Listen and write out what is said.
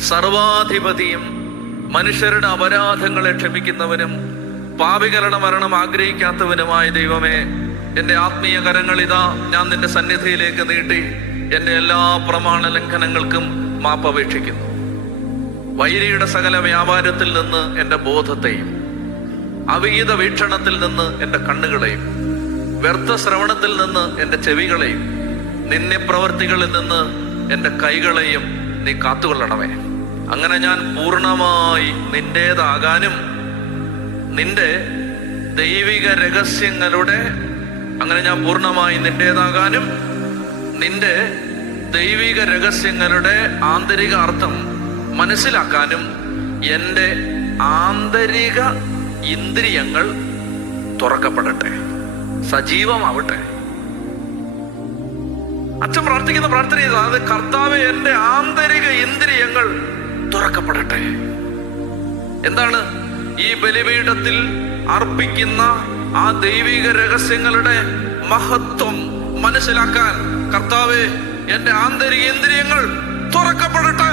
സർവാധിപതിയും മനുഷ്യരുടെ അപരാധങ്ങളെ ക്ഷമിക്കുന്നവനും പാപികളുടെ മരണം ആഗ്രഹിക്കാത്തവനുമായ ദൈവമേ എന്റെ ആത്മീയ കരങ്ങൾ ഇതാ ഞാൻ നിന്റെ സന്നിധിയിലേക്ക് നീട്ടി എന്റെ എല്ലാ പ്രമാണ ലംഘനങ്ങൾക്കും മാപ്പപേക്ഷിക്കുന്നു വൈരിയുടെ സകല വ്യാപാരത്തിൽ നിന്ന് എന്റെ ബോധത്തെയും അവിഹിത വീക്ഷണത്തിൽ നിന്ന് എന്റെ കണ്ണുകളെയും വ്യർത്ഥ ശ്രവണത്തിൽ നിന്ന് എന്റെ ചെവികളെയും നിന്നെ പ്രവർത്തികളിൽ നിന്ന് എന്റെ കൈകളെയും നീ കാത്തുകൊള്ളണമേ. അങ്ങനെ ഞാൻ പൂർണമായി നിന്റേതാകാനും നിന്റെ ദൈവിക രഹസ്യങ്ങളുടെ അങ്ങനെ ഞാൻ പൂർണമായി നിന്റേതാകാനും നിന്റെ ദൈവിക രഹസ്യങ്ങളുടെ ആന്തരിക അർത്ഥം മനസ്സിലാക്കാനും എന്റെ ആന്തരിക ഇന്ദ്രിയങ്ങൾ തുറക്കപ്പെടട്ടെ. സജീവമാവട്ടെ. അച്ഛൻ പ്രാർത്ഥിക്കുന്ന പ്രാർത്ഥന ചെയ്തു. അത് കർത്താവ് എന്റെ ആന്തരിക ഇന്ദ്രിയങ്ങൾ തുറക്കപ്പെടട്ടെ. എന്താണ്? ഈ ബലിപീഠത്തിൽ അർപ്പിക്കുന്ന ആ ദൈവിക രഹസ്യങ്ങളുടെ മഹത്വം മനസ്സിലാക്കാൻ കർത്താവ് എന്റെ ആന്തരിക ഇന്ദ്രിയങ്ങൾ തുറക്കപ്പെടട്ടെ.